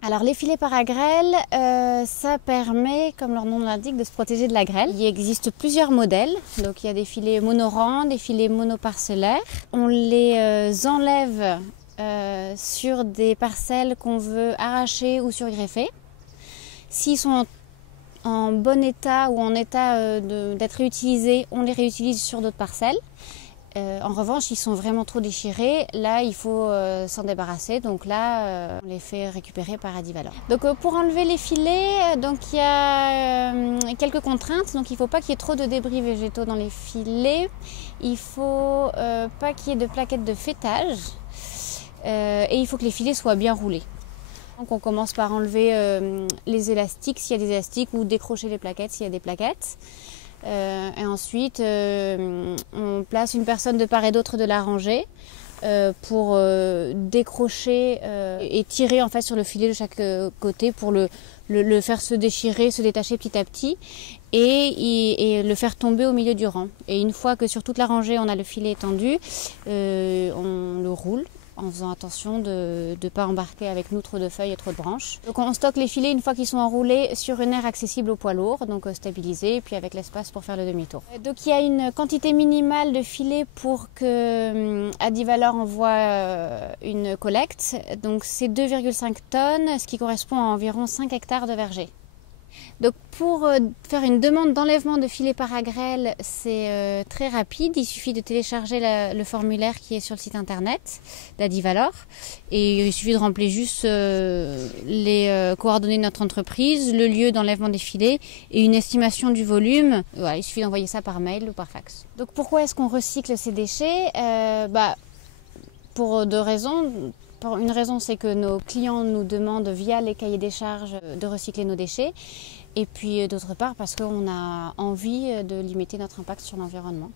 Alors les filets para-grêle, ça permet, comme leur nom l'indique, de se protéger de la grêle. Il existe plusieurs modèles, donc il y a des filets monorangs, des filets monoparcellaires. On les enlève sur des parcelles qu'on veut arracher ou surgreffer. S'ils sont en bon état ou en état d'être réutilisés, on les réutilise sur d'autres parcelles. En revanche, ils sont vraiment trop déchirés. Là, il faut s'en débarrasser. Donc là, on les fait récupérer par Adivalor. Donc pour enlever les filets, donc il y a quelques contraintes. Donc il ne faut pas qu'il y ait trop de débris végétaux dans les filets. Il ne faut pas qu'il y ait de plaquettes de fêtage. Et il faut que les filets soient bien roulés. Donc on commence par enlever les élastiques s'il y a des élastiques ou décrocher les plaquettes s'il y a des plaquettes. Et ensuite, on place une personne de part et d'autre de la rangée pour décrocher et tirer en fait sur le filet de chaque côté pour le faire se déchirer, se détacher petit à petit et le faire tomber au milieu du rang. Et une fois que sur toute la rangée on a le filet étendu, on le roule en faisant attention de ne pas embarquer avec nous trop de feuilles et trop de branches. Donc on stocke les filets une fois qu'ils sont enroulés sur une aire accessible au poids lourd, donc stabilisée, et puis avec l'espace pour faire le demi-tour. Donc il y a une quantité minimale de filets pour que Adivalor envoie une collecte. Donc c'est 2,5 tonnes, ce qui correspond à environ 5 hectares de verger. Donc pour faire une demande d'enlèvement de filets para-grêle, c'est très rapide. Il suffit de télécharger le formulaire qui est sur le site internet d'Adivalor et il suffit de remplir juste les coordonnées de notre entreprise, le lieu d'enlèvement des filets et une estimation du volume. Voilà, il suffit d'envoyer ça par mail ou par fax. Donc pourquoi est-ce qu'on recycle ces déchets? Pour deux raisons. Une raison, c'est que nos clients nous demandent via les cahiers des charges de recycler nos déchets. Et puis d'autre part, parce qu'on a envie de limiter notre impact sur l'environnement.